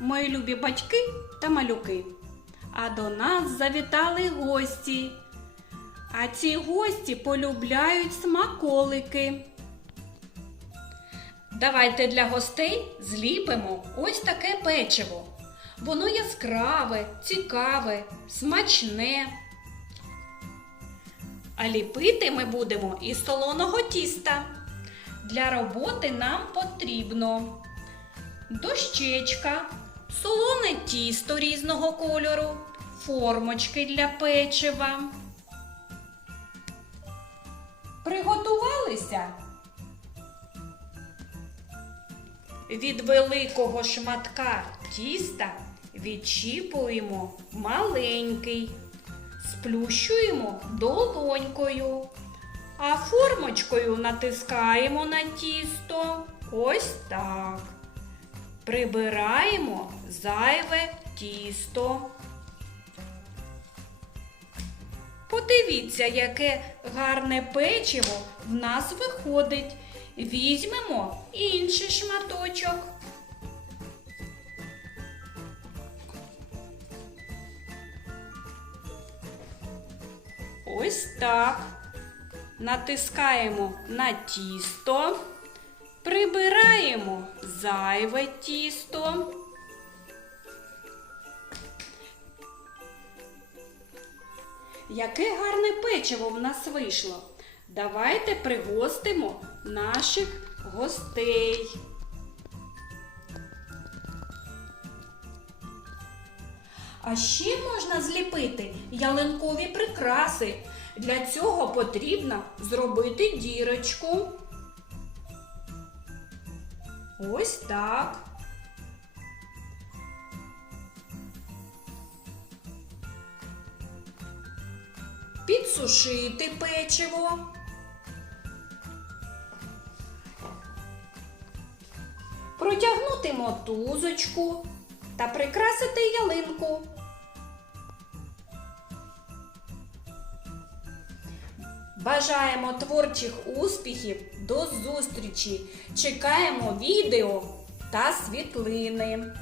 мої любі батьки та малюки. А до нас завітали гості. А ці гості полюбляють смаколики. Давайте для гостей зліпимо ось таке печиво. Воно яскраве, цікаве, смачне. А ліпити ми будемо із солоного тіста. Для роботи нам потрібно дощечка, солоне тісто різного кольору, формочки для печива. Приготувалися? Від великого шматка тіста відчіпуємо маленький, сплющуємо долонькою, а формочкою натискаємо на тісто ось так. Прибираємо зайве тісто. Подивіться, яке гарне печиво в нас виходить. Візьмемо інший шматочок. Ось так. Натискаємо на тісто, прибираємо зайве тісто. Яке гарне печиво в нас вийшло. Давайте пригостимо наших гостей. А ще можна зліпити ялинкові прикраси. Для цього потрібно зробити дірочку. Ось так. Підсушити печиво. Протягнути мотузочку та прикрасити ялинку. Бажаємо творчих успіхів до зустрічі! Чекаємо відео та світлини.